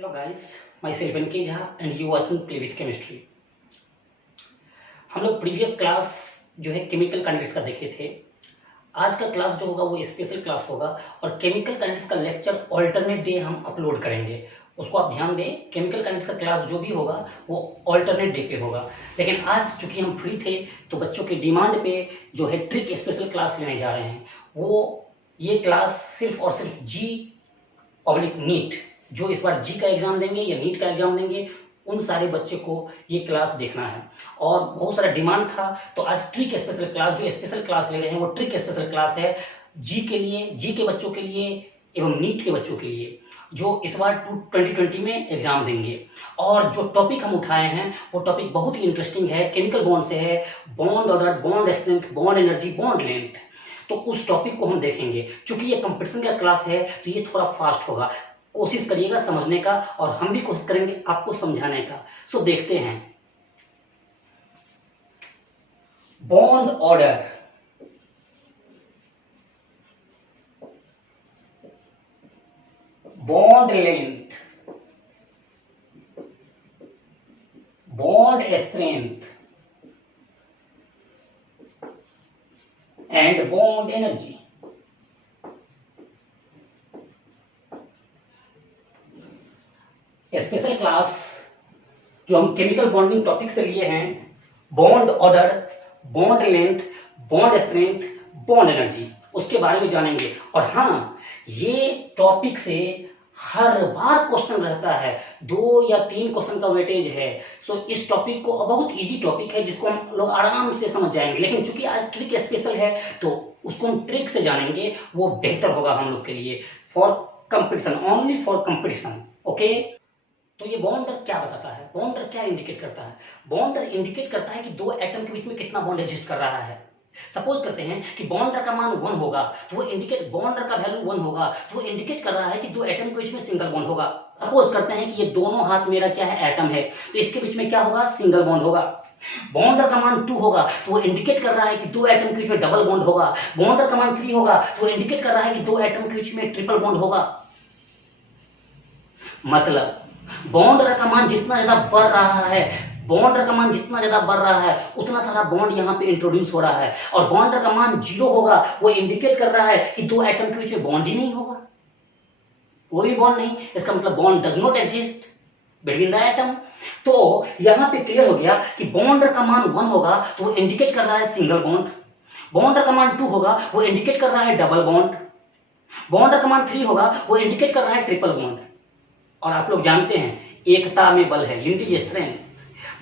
Hello guys, myself NK Jha and you watching play with chemistry. हम लोग previous class जो है chemical kinetics का देखे थे। आज का क्लास जो होगा वो स्पेशल क्लास होगा और केमिकल काइनेटिक्स का लेक्चर ऑल्टरनेट डे हम अपलोड करेंगे। उसको आप ध्यान दें, केमिकल काइनेटिक्स का क्लास जो भी होगा वो ऑल्टरनेट डे पे होगा। लेकिन आज चूंकि हम फ्री थे तो बच्चों की डिमांड पे जो है ट्रिक स्पेशल क्लास लेने जा रहे हैं। ये क्लास सिर्फ और सिर्फ जी पब्लिक नीट, जो इस बार जी का एग्जाम देंगे या नीट का एग्जाम देंगे, उन सारे बच्चे को ये क्लास देखना है। और बहुत सारा डिमांड था तो आज ट्रिक स्पेशल क्लास, जो स्पेशल क्लास ले रहे हैं वो ट्रिक स्पेशल क्लास है जी के लिए, जी के बच्चों के लिए एवं नीट के बच्चों के लिए जो इस बार 2020 में एग्जाम देंगे। और जो टॉपिक हम उठाए हैं वो टॉपिक बहुत ही इंटरेस्टिंग है, केमिकल बॉन्ड से है, bond order, bond strength, bond energy, bond length. तो उस टॉपिक को हम देखेंगे। चूंकि ये कंपटीशन का क्लास है तो ये थोड़ा फास्ट होगा, कोशिश करिएगा समझने का और हम भी कोशिश करेंगे आपको समझाने का। सो देखते हैं। Bond order, bond length, bond strength and bond energy. Special class जो हम केमिकल बॉन्डिंग टॉपिक से लिए हैं, bond order, bond length, bond strength, bond energy, उसके बारे में जानेंगे। और हाँ, ये टॉपिक से हर बार क्वेश्चन रहता है, 2 या 3 क्वेश्चन का वेटेज है। सो इस टॉपिक को बहुत इजी टॉपिक है जिसको हम लोग आराम से समझ जाएंगे। लेकिन चूंकि आज ट्रिक स्पेशल है तो उसको हम ट्रिक से जानेंगे, वो बेहतर होगा हम लोग के लिए। For competition, only for competition, okay. तो ये बॉन्डर क्या बताता है, बॉन्डर क्या इंडिकेट करता है? बॉन्डर इंडिकेट करता है कि दो एटम के बीच में कितना बॉन्ड एग्जिस्ट कर रहा है। सपोज करते हैं कि बॉन्डर का मान 1 होगा तो वो इंडिकेट, बॉन्डर का वैल्यू 1 होगा तो वो इंडिकेट कर रहा है कि दो एटम के बीच में सिंगल बॉन्ड होगा। सपोज करते हैं कि ये दोनों हाथ मेरा क्या है, एटम है, तो इसके बीच में क्या होगा, सिंगल बॉन्ड होगा। बॉन्डर का मान 2 होगा तो वो इंडिकेट कर रहा है कि दो एटम के बीच में डबल बॉन्ड होगा। बॉन्डर का मान 3 होगा तो वो इंडिकेट कर रहा है कि दो एटम के बीच में ट्रिपल बॉन्ड होगा। मतलब बॉन्डर का मान जितना ज्यादा बढ़ रहा है, बॉन्डर का मान जितना ज्यादा बढ़ रहा है उतना सारा बॉन्ड यहाँ पे इंट्रोड्यूस हो रहा है। और बॉन्डर का मान 0 होगा, वो इंडिकेट कर रहा है कि दो एटम के बीच में बॉन्ड ही नहीं होगा, कोई बॉन्ड नहीं। इसका मतलब bond does not exist between the atom. तो यहाँ पे क्लियर हो गया कि बॉन्डर का मान 1 होगा तो वो इंडिकेट कर रहा है सिंगल बॉन्ड। बॉन्डर का मान 2 होगा वो इंडिकेट कर रहा है डबल बॉन्ड। बॉन्डर का मान 3 होगा वो इंडिकेट कर रहा है ट्रिपल बॉन्ड। और आप लोग जानते हैं एकता में बल है, यूनिटी स्ट्रेंथ,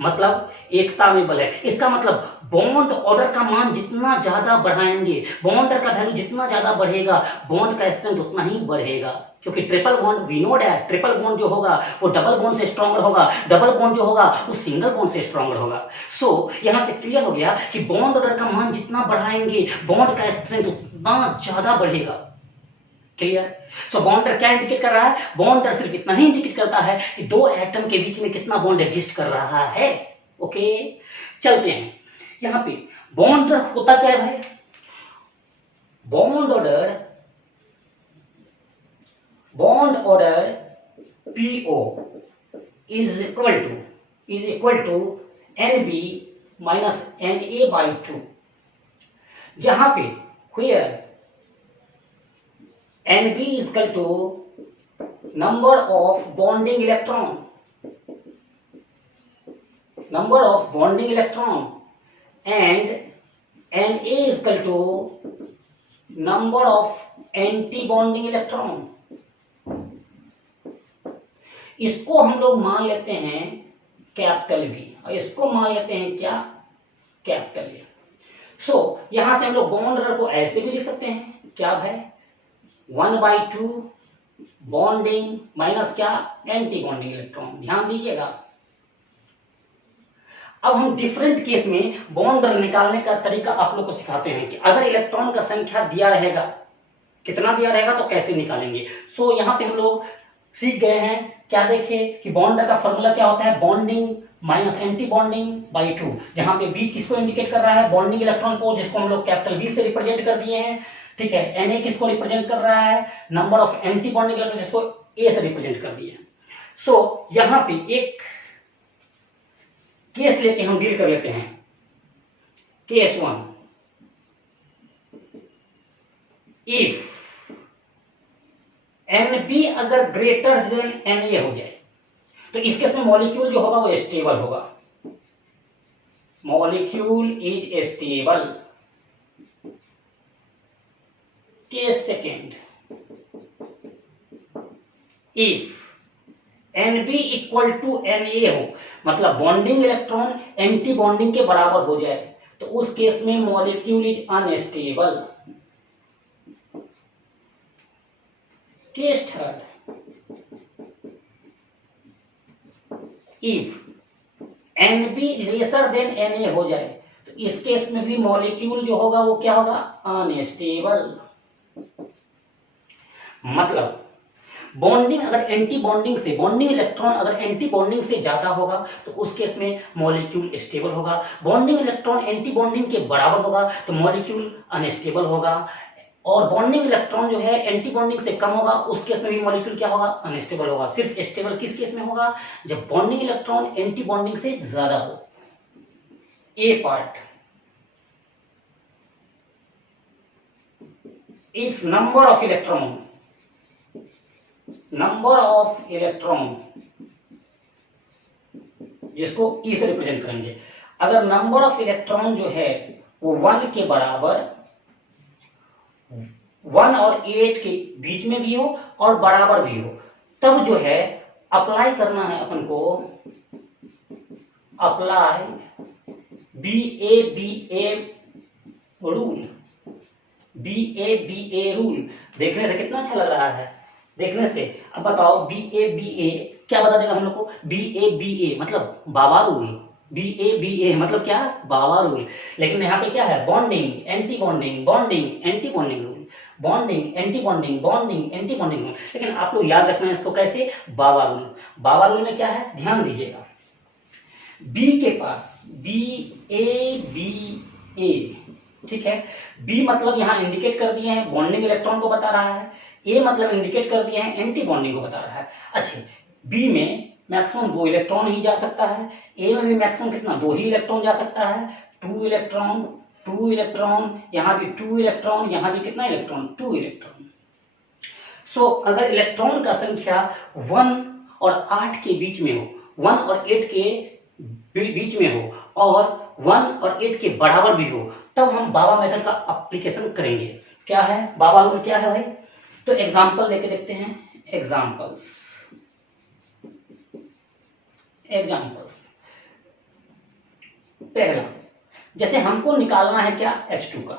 मतलब एकता में बल है। इसका मतलब बॉन्ड ऑर्डर का मान जितना ज्यादा बढ़ाएंगे, बॉन्ड का वैल्यू जितना ज्यादा बढ़ेगा, बॉन्ड का स्ट्रेंथ उतना ही बढ़ेगा। क्योंकि triple bond we know that triple bond जो होगा वो डबल बॉन्ड से स्ट्रॉन्गर होगा, डबल बॉन्ड जो होगा वो सिंगल बॉन्ड से स्ट्रॉन्गर होगा। सो यहां से क्लियर हो गया कि बॉन्ड ऑर्डर का मान जितना बढ़ाएंगे बॉन्ड का स्ट्रेंथ उतना ज्यादा बढ़ेगा। क्लियर? सो बॉन्डर क्या इंडिकेट कर रहा है? बॉन्डर सिर्फ इतना ही इंडिकेट करता है कि दो एटम के बीच में कितना बॉन्ड एग्जिस्ट कर रहा है। ओके, चलते हैं। यहां पे बॉन्डर होता क्या है भाई? Bond order PO is equal to NB minus NA/2, जहां पे where NB is equal to number of bonding electron and Na is equal to number of anti-bonding electron। इसको हम लोग मान लेते हैं कैपिटल V और इसको मान लेते हैं क्या, कैपिटल A। सो यहां से हम लोग बॉन्ड ऑर्डर को ऐसे भी लिख सकते हैं, क्या भाई, 1/2 बॉन्डिंग माइनस क्या, एंटी बॉन्डिंग इलेक्ट्रॉन। ध्यान दीजिएगा। अब हम डिफरेंट केस में बॉन्ड निकालने का तरीका आप लोग को सिखाते हैं कि अगर इलेक्ट्रॉन का संख्या दिया रहेगा, कितना दिया रहेगा तो कैसे निकालेंगे। सो यहां पे हम लोग सीख गए हैं, क्या देखे कि बॉन्ड का फॉर्मूला क्या होता है, bonding minus anti bonding by 2, जहां पे बी किसको इंडिकेट कर रहा है, बॉन्डिंग इलेक्ट्रॉन को, जिसको हम लोग कैपिटल बी से रिप्रेजेंट कर दिए हैं। ठीक है, Na किसको रिप्रेजेंट कर रहा है, number of anti bonding electron, जिसको ए से रिप्रेजेंट कर दिए। सो यहां पे एक केस लेके हम डील कर लेते हैं। केस 1, इफ Nb अगर ग्रेटर देन Na हो जाए तो इस केस में मॉलिक्यूल जो होगा वो स्टेबल होगा। Molecule is stable. Case second, if Nb equal to Na हो, मतलब बॉन्डिंग इलेक्ट्रॉन एंटी बॉन्डिंग के बराबर हो जाए, तो उस केस में molecule is unstable. Case third, if Nb lesser than Na हो जाए तो इस केस में भी मॉलिक्यूल जो होगा वो क्या होगा, अनस्टेबल। मतलब बॉन्डिंग अगर एंटी बॉन्डिंग से, बॉन्डिंग इलेक्ट्रॉन अगर एंटी बॉन्डिंग से ज्यादा होगा तो उस केस में मॉलिक्यूल स्टेबल होगा। बॉन्डिंग इलेक्ट्रॉन एंटी बॉन्डिंग के बराबर होगा तो मॉलिक्यूल अनस्टेबल होगा। और बॉन्डिंग इलेक्ट्रॉन जो है एंटी बॉन्डिंग से कम होगा, उस केस में भी मॉलिक्यूल क्या होगा, अनस्टेबल होगा। सिर्फ स्टेबल किस केस में होगा, जब बॉन्डिंग इलेक्ट्रॉन एंटी बॉन्डिंग से ज्यादा हो। A part, if number of electron जिसको ई से रिप्रेजेंट करेंगे, अगर नंबर ऑफ इलेक्ट्रॉन जो है वो 1 के बराबर, 1 और 8 के बीच में भी हो और बराबर भी हो, तब जो है अप्लाई करना है अपन को, apply BABA rule. BABA rule देखने से कितना अच्छा लग रहा है, देखने से। अब बताओ BABA क्या बता देगा हम लोग को, BABA मतलब बाबा रूल। BABA मतलब क्या, बाबा रूल। लेकिन यहाँ पे क्या है, bonding anti bonding, bonding anti bonding rule, bonding anti bonding, bonding anti bonding rule. लेकिन आप लोग याद रखना है इसको कैसे, बाबा रूल। बाबा रूल में क्या है, ध्यान दीजिएगा। बी के पास BABA, ठीक है। बी मतलब यहां इंडिकेट कर दिए हैं बॉन्डिंग इलेक्ट्रॉन को बता रहा है, ए मतलब इंडिकेट कर दिए हैं एंटी बॉन्डिंग को बता रहा है। अच्छा, बी में मैक्सिमम 2 इलेक्ट्रॉन ही जा सकता है, ए में भी मैक्सिमम कितना, 2 ही इलेक्ट्रॉन जा सकता है। 2 इलेक्ट्रॉन, 2 इलेक्ट्रॉन, यहां भी 2 इलेक्ट्रॉन, यहां भी कितना इलेक्ट्रॉन, 2 इलेक्ट्रॉन। सो अगर इलेक्ट्रॉन का संख्या 1 और 8 के बीच में हो, 1 और 8 के बीच में हो और 1 और 8 के बराबर भी हो, तब हम बाबा मेथड का एप्लीकेशन करेंगे। क्या है बाबा रूल, क्या है भाई, तो एग्जांपल लेके देखते हैं। एग्जांपल्स पहला, जैसे हमको निकालना है क्या, H2 का।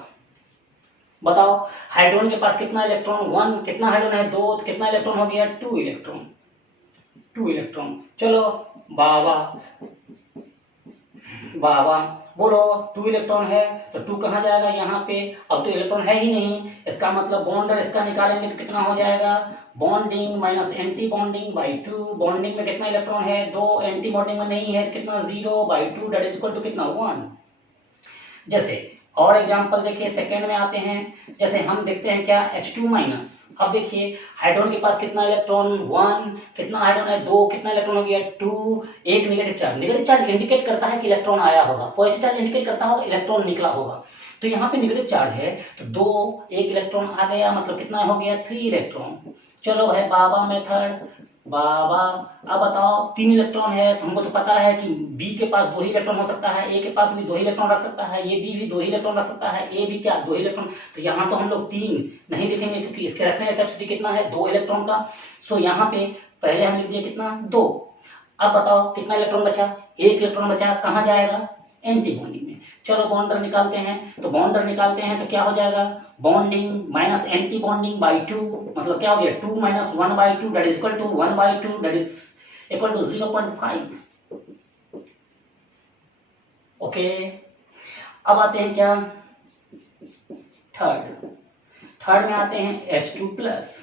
बताओ हाइड्रोजन के पास कितना इलेक्ट्रॉन, 1, कितना हाइड्रोजन है 2, तो कितना इलेक्ट्रॉन हो गया, 2 इलेक्ट्रॉन, 2 इलेक्ट्रॉन। चलो बाबा बाबा बोलो, 2 इलेक्ट्रॉन है तो 2 कहां जाएगा, यहाँ पे। अब तो इलेक्ट्रॉन है ही नहीं, इसका मतलब बॉन्ड और इसका निकालेंगे तो कितना हो जाएगा, bonding minus anti bonding by 2। Bonding में कितना इलेक्ट्रॉन है, 2, एंटी बॉन्डिंग में नहीं है, कितना 0 by 2 that is equal to कितना 1। जैसे और एग्जांपल देखिए, सेकंड में आते हैं। जैसे हम देखते हैं क्या, H2 माइनस। अब देखिए हाइड्रोजन के पास कितना इलेक्ट्रॉन, 1, कितना हाइड्रोजन है 2, कितना इलेक्ट्रॉन हो गया 2, एक negative charge. Negative charge indicate करता है कि इलेक्ट्रॉन आया होगा, पॉजिटिव चार्ज इंडिकेट करता होगा इलेक्ट्रॉन निकला होगा। तो यहाँ पे नेगेटिव चार्ज है तो 2, एक इलेक्ट्रॉन आ गया, मतलब कितना हो गया 3 इलेक्ट्रॉन। चलो भाई बाबा मेथड, बाबा। अब बताओ 3 इलेक्ट्रॉन है तो हमको तो पता है कि बी के पास 2 ही इलेक्ट्रॉन हो सकता है, ए के पास भी 2 ही इलेक्ट्रॉन रख सकता है, ये बी भी 2 ही इलेक्ट्रॉन रख सकता है, ए भी क्या 2 ही इलेक्ट्रॉन। तो यहाँ तो हम लोग 3 नहीं लिखेंगे क्योंकि इसके रखने का कैपेसिटी कितना है 2 इलेक्ट्रॉन का। सो यहाँ पे पहले हम लिख दिए कितना 2। अब बताओ कितना इलेक्ट्रॉन बचा, 1 इलेक्ट्रॉन बचा, कहाँ जाएगा, एंटी बॉन्डिंग में। चलो बॉन्डर निकालते हैं, तो बॉन्डर निकालते हैं तो क्या हो जाएगा, bonding minus anti bonding by 2, मतलब क्या हो गया 2 minus 1 by 2 that is equal to 1 by 2 that is equal to 0.5। Okay, अब आते हैं क्या, थर्ड में आते हैं H2 प्लस।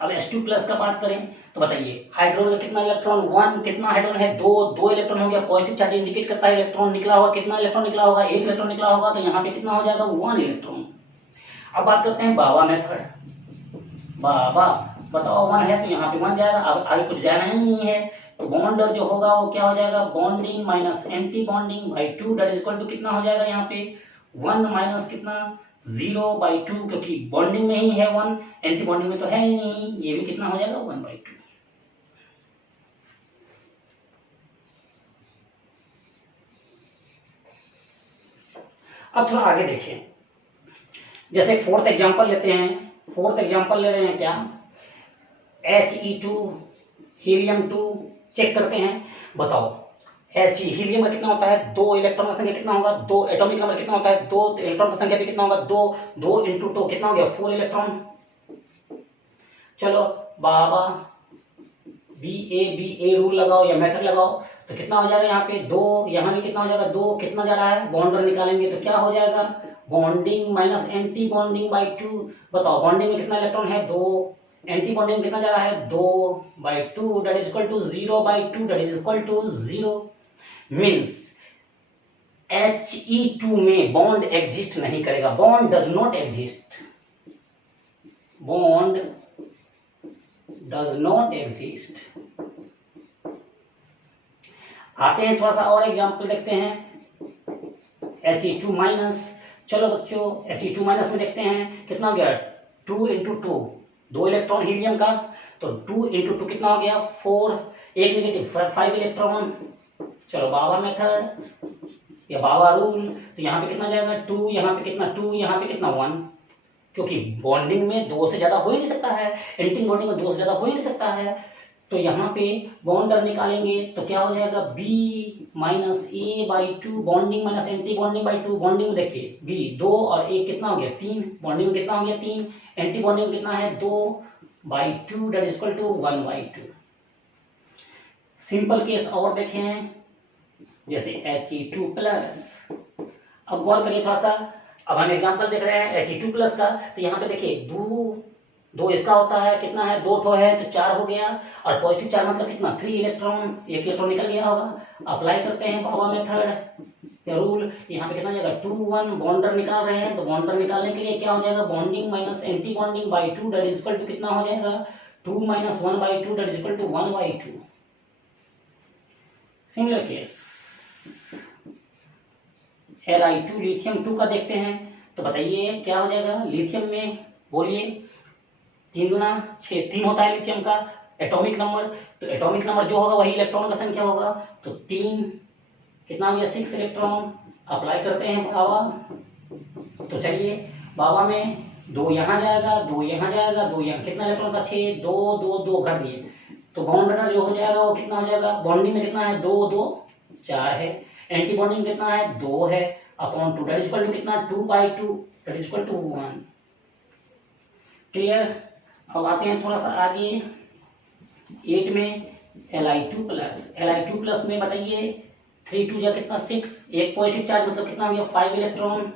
अब H2 प्लस का बात करें तो बताइए हाइड्रोजन का कितना इलेक्ट्रॉन, 1, कितना हाइड्रोजन है 2 इलेक्ट्रॉन हो गया, पॉजिटिव चार्ज इंडिकेट करता है इलेक्ट्रॉन निकला होगा, कितना इलेक्ट्रॉन निकला होगा 1 इलेक्ट्रॉन निकला होगा, तो यहाँ पे कितना हो जाएगा 1 इलेक्ट्रॉन। अब बात करते हैं बाबा मेथड। बाबा बताओ 1 है तो यहाँ पे 1 जाएगा, अब आगे कुछ जाना ही नहीं है। तो बॉन्ड और जो होगा वो क्या हो जाएगा, bonding minus anti bonding by 2 that is equal to कितना हो जाएगा यहाँ पे 1 माइनस कितना 0/2, क्योंकि बॉन्डिंग में ही है 1, एंटी बॉन्डिंग में तो है ही नहीं, ये भी कितना हो जाएगा 1/2। अब थोड़ा आगे देखिए, जैसे फोर्थ एग्जांपल लेते हैं, फोर्थ एग्जांपल ले रहे हैं क्या, He2 हीलियम 2 चेक करते हैं। बताओ He हीलियम का कितना होता है, 2 इलेक्ट्रॉन का संख्या कितना होगा, 2 एटॉमिक नंबर कितना होता है, 2 इलेक्ट्रॉन का संख्या भी कितना होगा, 2 इंटू 2 कितना हो गया 4 इलेक्ट्रॉन। चलो बाबा बी ए रूल लगाओ या मेथड लगाओ, तो कितना हो जाएगा यहाँ पे 2, यहाँ भी कितना हो जाएगा 2, कितना जा रहा है बॉन्डर निकालेंगे तो क्या हो जाएगा bonding minus anti bonding by 2। बताओ बॉन्डिंग में कितना इलेक्ट्रॉन है 2, एंटी बॉन्डिंग में कितना जा रहा है 2/2 that is equal to 0/2 that is equal to 0। Means He2 में बॉन्ड एग्जिस्ट नहीं करेगा, bond does not exist, bond does not exist. आते हैं थोड़ा सा और एग्जांपल देखते हैं He2 माइनस। चलो बच्चों He2 माइनस में देखते हैं कितना हो गया 2 इंटू 2, 2 इलेक्ट्रॉन हीलियम का, तो 2 इंटू 2 कितना हो गया 4, एक नेगेटिव 5 इलेक्ट्रॉन। चलो बाबा मेथड या बाबा रूल, तो यहाँ पे कितना जाएगा 2, यहाँ पे कितना 2, यहाँ पे कितना 1, क्योंकि बॉन्डिंग में 2 से ज्यादा हो ही नहीं सकता है, एंटी बॉन्डिंग में 2 से ज्यादा हो ही नहीं सकता है। तो यहाँ पे बॉन्डर निकालेंगे तो क्या हो जाएगा B minus A/2, bonding minus anti bonding by 2। Bonding में देखिए B 2 और 1 कितना हो गया 3, बॉन्डिंग में कितना हो गया 3, एंटी बॉन्डिंग में कितना है 2/2 that is equal to 1/2। Simple case और देखें, जैसे He2 प्लस। अब गौर करिए थोड़ा सा, अब हम एग्जांपल देख रहे हैं He2 प्लस का, तो यहाँ पे देखिए 2 इसका होता है, कितना है 2 ठो है तो 4 हो गया, और पॉजिटिव चार्ज मतलब कितना 3 इलेक्ट्रॉन, एक इलेक्ट्रॉन निकल गया होगा। अप्लाई करते हैं बाबा मेथड या रूल, यहाँ पे कितना जाएगा 2 1, बॉन्डर निकाल रहे हैं तो बॉन्डर निकालने के लिए क्या हो जाएगा bonding minus anti bonding by 2 that is equal to कितना हो जाएगा 2 minus 1/2 that is equal to 1/2। Similar case Li2 lithium 2 का देखते हैं, तो बताइए क्या हो जाएगा लिथियम में, बोलिए 3 गुना 6 3 होता है लिथियम का एटॉमिक नंबर, तो एटॉमिक नंबर जो होगा वही इलेक्ट्रॉन का संख्या होगा, तो 3 कितना हो गया 6 इलेक्ट्रॉन। अप्लाई करते हैं बाबा, तो चलिए बाबा में 2 यहाँ जाएगा, 2 यहाँ जाएगा, 2 यहाँ, कितना इलेक्ट्रॉन का 6, 2 2 2 भर दिए, तो बॉन्ड जो हो जाएगा वो कितना हो जाएगा, बॉन्डिंग में कितना है 2 2 4 है, एंटी बॉन्डिंग कितना है 2 है, upon 2 that is equal to कितना 2/2 that is equal to 1। Clear. अब आते हैं थोड़ा सा आगे 8 में Li2 प्लस में बताइए 3 2 जा कितना 6, एक पॉजिटिव चार्ज मतलब कितना हो गया 5 इलेक्ट्रॉन।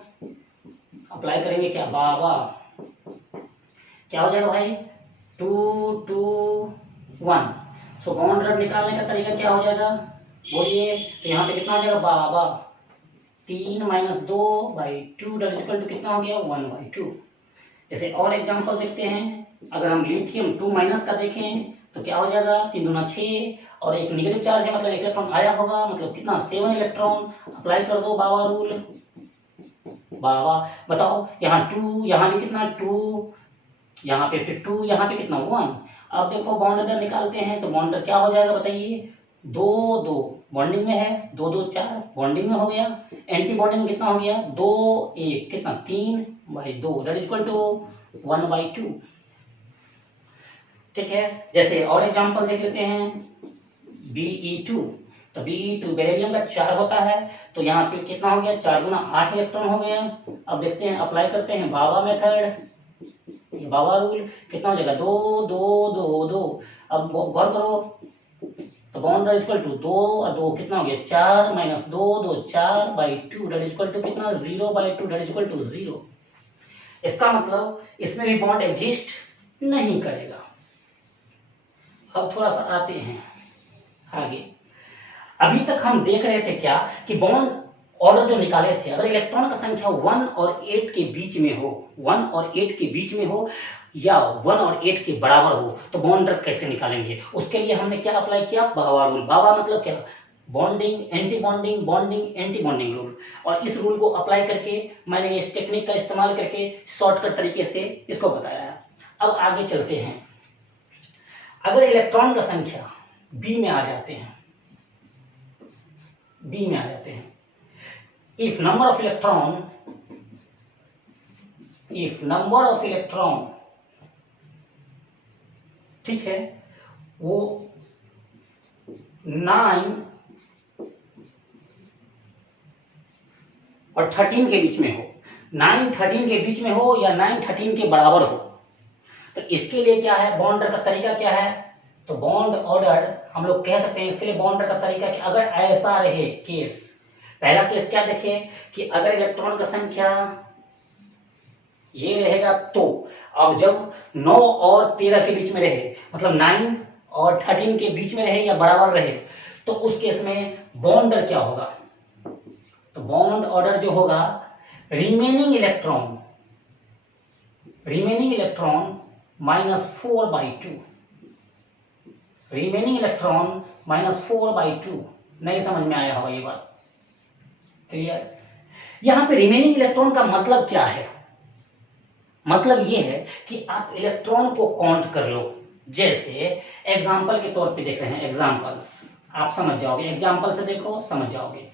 अप्लाई करेंगे क्या बाबा, क्या हो जाएगा भाई 2 2 1। सो बॉन्ड निकालने का तरीका क्या हो जाएगा बोलिए, तो यहाँ पे कितना हो जाएगा बाबा 3 minus 2/2 that is equal to कितना हो गया 1/2। जैसे और एग्जांपल देखते हैं, अगर हम लिथियम 2 माइनस का देखें तो क्या हो जाएगा 3 दूना 6, और एक नेगेटिव चार्ज है मतलब इलेक्ट्रॉन आया होगा, मतलब कितना 7 इलेक्ट्रॉन। अप्लाई कर दो बाबा रूल। बाबा बताओ यहाँ 2, यहाँ भी कितना 2, यहाँ पे फिर 2, यहाँ पे कितना 1। अब देखो बॉन्डर निकालते हैं, तो बॉन्डर क्या हो जाएगा बताइए 2 2 बॉन्डिंग में है, 2 2 4 बॉन्डिंग में हो गया, एंटी बॉन्डिंग में कितना हो गया 2 1 कितना 3/2 दैट इज इक्वल टू 1/2। ठीक है। जैसे और एग्जांपल देख लेते हैं Be2, तो Be2 बेरिलियम का 4 होता है, तो यहाँ पे कितना हो गया 4 गुना 8 इलेक्ट्रॉन हो गया। अब देखते हैं अप्लाई करते हैं बाबा मेथड, बाबा रूल, कितना हो जाएगा 2 2 2 2। अब गौर करो, तो बॉन्ड इज इक्वल टू 2 और 2 कितना हो गया 4 minus 2 2 4/2 that is equal to कितना 0/2 दैट इज इक्वल टू 0। इसका मतलब इसमें भी बॉन्ड एग्जिस्ट नहीं करेगा। अब थोड़ा सा आते हैं आगे। अभी तक हम देख रहे थे क्या कि बॉन्ड ऑर्डर जो निकाले थे, अगर इलेक्ट्रॉन का संख्या 1 और 8 के बीच में हो, 1 और 8 के बीच में हो, या 1 और 8 के बराबर हो तो बॉन्ड कैसे निकालेंगे, उसके लिए हमने क्या अप्लाई किया, भाभा रूल। भाभा मतलब क्या, bonding anti bonding, bonding anti bonding rule. और इस रूल को अप्लाई करके मैंने इस टेक्निक का इस्तेमाल करके शॉर्टकट तरीके से इसको बताया है। अब आगे चलते हैं। अगर इलेक्ट्रॉन का संख्या बी में आ जाते हैं, बी में आ जाते हैं, if number of electron, if number of electron, ठीक है, वो 9 और 13 के बीच में हो, 9 13 के बीच में हो या 9 13 के बराबर हो, तो इसके लिए क्या है, बॉन्ड का तरीका क्या है, तो बॉन्ड ऑर्डर हम लोग कह सकते हैं इसके लिए बॉन्ड का तरीका कि अगर ऐसा रहे केस, पहला केस क्या देखे कि अगर इलेक्ट्रॉन का संख्या ये रहेगा तो, अब जब 9 और 13 के बीच में रहे, मतलब 9 और 13 के बीच में रहे या बराबर रहे, तो उस केस में बॉन्ड क्या होगा, तो बॉन्ड ऑर्डर जो होगा, रिमेनिंग इलेक्ट्रॉन -4/2, रिमेनिंग इलेक्ट्रॉन -4/2। नहीं समझ में आया होगा ये बात, क्लियर। यहां पे रिमेनिंग इलेक्ट्रॉन का मतलब क्या है, मतलब ये है कि आप इलेक्ट्रॉन को काउंट कर लो। जैसे एग्जाम्पल के तौर पे देख रहे हैं, एग्जाम्पल्स आप समझ जाओगे, एग्जाम्पल से देखो समझ जाओगे।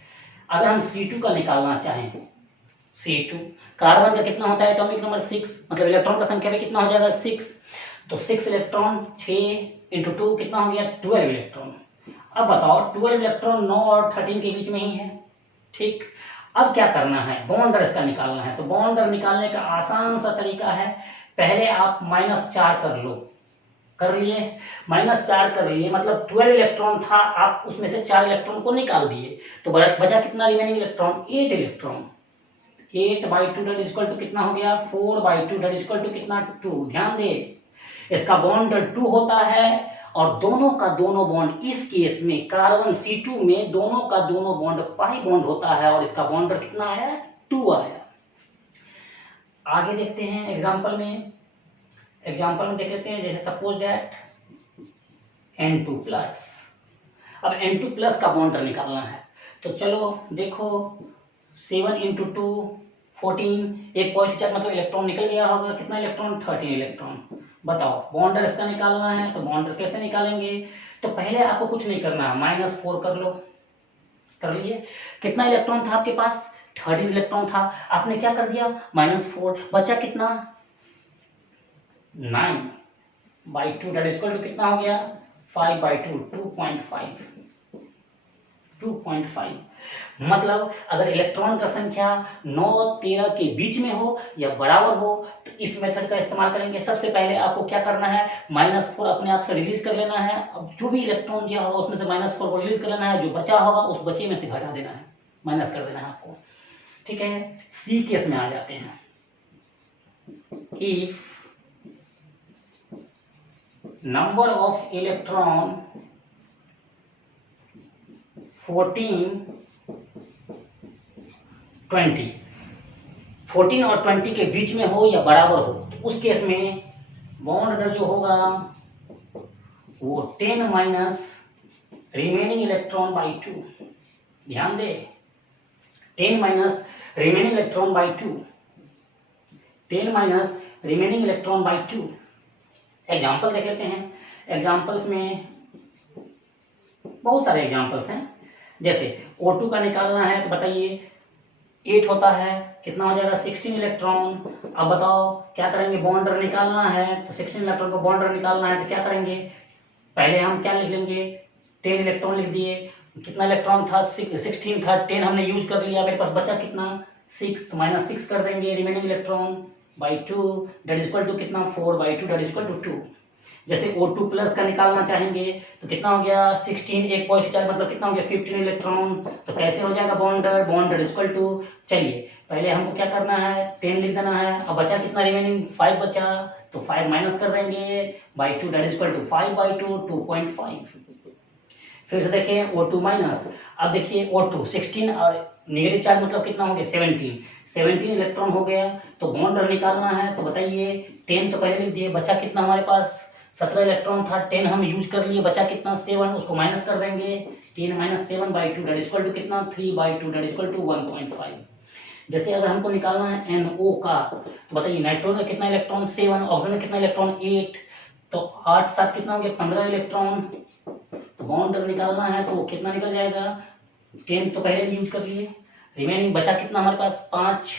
अगर हम C2 का निकालना चाहें, C2 कार्बन का कितना होता है, एटॉमिक नंबर 6, मतलब इलेक्ट्रॉन का संख्या भी कितना हो जाएगा 6, तो 6 इलेक्ट्रॉन 6 × 2 कितना हो गया 12 इलेक्ट्रॉन। अब बताओ 12 इलेक्ट्रॉन 9 और 13 के बीच में ही है, ठीक। अब क्या करना है, बॉन्ड इसका निकालना है। तो बॉन्ड निकालने का आसान सा तरीका है, पहले आप -4 कर लो, कर लिए, -4 कर लिए, मतलब 12 इलेक्ट्रॉन था, आप उसमें से 4 इलेक्ट्रॉन को निकाल दिए, तो बचा कितना remaining electron, 8 electron. 8/2 that equal to कितना हो गया 4/2 दैट इक्वल टू कितना 2। ध्यान दे, इसका बॉन्ड 2 होता है और दोनों का दोनों बॉन्ड, इस केस में कार्बन C2 में दोनों का दोनों बॉन्ड पाई बॉन्ड होता है और इसका बॉन्ड कितना आया 2 आया। आगे देखते हैं एग्जांपल में, देख लेते हैं। जैसे सपोज दैट N2+, अब N2+ का बॉन्ड निकालना है, तो चलो देखो 7 × 2 14, एक पॉजिटिव चार्ज मतलब इलेक्ट्रॉन निकल गया होगा, कितना इलेक्ट्रॉन 13 इलेक्ट्रॉन। बताओ बॉन्डर इसका निकालना है, तो बॉन्डर कैसे निकालेंगे, तो पहले आपको कुछ नहीं करना है, -4 कर लो, कर लिए। कितना इलेक्ट्रॉन था आपके पास, 13 इलेक्ट्रॉन था, आपने क्या कर दिया -4, बचा कितना 9/2 दैट इक्वल टू कितना हो गया 5/2, 2.5। मतलब अगर इलेक्ट्रॉन का संख्या 9 और 13 के बीच में हो या बराबर हो तो इस मेथड का इस्तेमाल करेंगे। सबसे पहले आपको क्या करना है, -4 अपने आप से रिलीज कर लेना है। अब जो भी इलेक्ट्रॉन दिया होगा उसमें से -4 को रिलीज कर लेना है, जो बचा होगा उस बचे में से घटा देना है, माइनस कर देना है आपको, ठीक है। सी केस में आ जाते हैं, इफ नंबर ऑफ इलेक्ट्रॉन 14 और 20 के बीच में हो या बराबर हो, तो उस केस में बॉन्ड जो होगा वो 10 माइनस रिमेनिंग इलेक्ट्रॉन बाई 2। ध्यान दे, 10 minus remaining electron by 2, 10 minus remaining electron by 2। Example देख लेते हैं। एग्जाम्पल्स में बहुत सारे एग्जाम्पल्स हैं। जैसे O2 का निकालना है तो बताइए 8 होता है, कितना हो जाएगा 16 इलेक्ट्रॉन। अब बताओ क्या करेंगे, बॉन्डर निकालना है, तो 16 इलेक्ट्रॉन को बॉन्डर निकालना है तो क्या करेंगे, पहले हम क्या लिख लेंगे 10 इलेक्ट्रॉन लिख दिए, कितना इलेक्ट्रॉन था 16 था, 10 हमने यूज कर लिया, मेरे पास बचा कितना 6, तो -6 कर देंगे remaining electron by 2 that is equal to कितना 4/2 दैट इज इक्वल टू 2। जैसे O2+ का निकालना चाहेंगे तो कितना हो गया 16, एक पॉजिटिव चार्ज मतलब कितना हो गया 15 इलेक्ट्रॉन, तो कैसे हो जाएगा बॉन्डर इक्वल टू, चलिए पहले हमको क्या करना है 10 लिख देना है। अब बचा कितना रिमेनिंग 5 बचा, तो 5 माइनस कर देंगे by 2 that is equal to 5/2 2.5। फिर से देखिए O2 माइनस, अब देखिए O2 16 और नेगेटिव चार्ज मतलब कितना हो गया 17 इलेक्ट्रॉन हो गया। तो बॉन्ड निकालना है तो बताइए 10 तो पहले लिख दिए, बचा कितना हमारे पास 17 इलेक्ट्रॉन था, 10 हम यूज कर लिए, बचा कितना 7, उसको माइनस कर देंगे 10 - 7/2 दैट इज इक्वल टू कितना 3/2 दैट इज इक्वल टू 1.5। जैसे अगर हमको निकालना है NO का तो बताइए नाइट्रोजन में कितना इलेक्ट्रॉन 7, ऑक्सीजन में कितना इलेक्ट्रॉन 8, तो 8 7 कितना हो गया 15 इलेक्ट्रॉन। तो बॉन्ड निकालना है तो कितना निकल जाएगा 10 तो पहले यूज कर लिए, रिमेनिंग बचा कितना हमारे पास 5,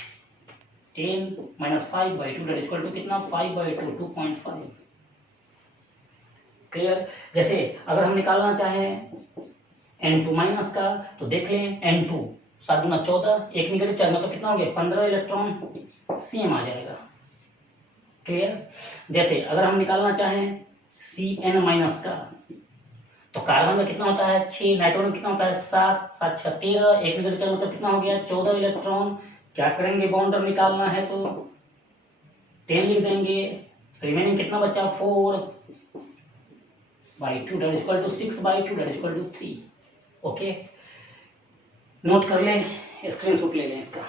10 - 5/2 दैट इज इक्वल टू कितना 5/2 2.5। क्लियर। जैसे अगर हम निकालना चाहें N2 माइनस का तो देख लें N2 7 दूना 14, एक निगेटिव चार्ज मतलब कितना हो गया 15 इलेक्ट्रॉन, सेम आ जाएगा। क्लियर। जैसे अगर हम निकालना चाहें Cn माइनस का तो कार्बन में कितना होता है 6, नाइट्रोजन में कितना होता है 7, 7 6 13, एक निगेटिव चार्ज मतलब कितना हो गया 14 इलेक्ट्रॉन। क्या करेंगे बॉन्ड निकालना है तो 10 लिख देंगे, रिमेनिंग कितना बचा 4/2 that is equal to 6/2 that is equal to 3। Okay, note कर लें, स्क्रीनशॉट ले लें इसका।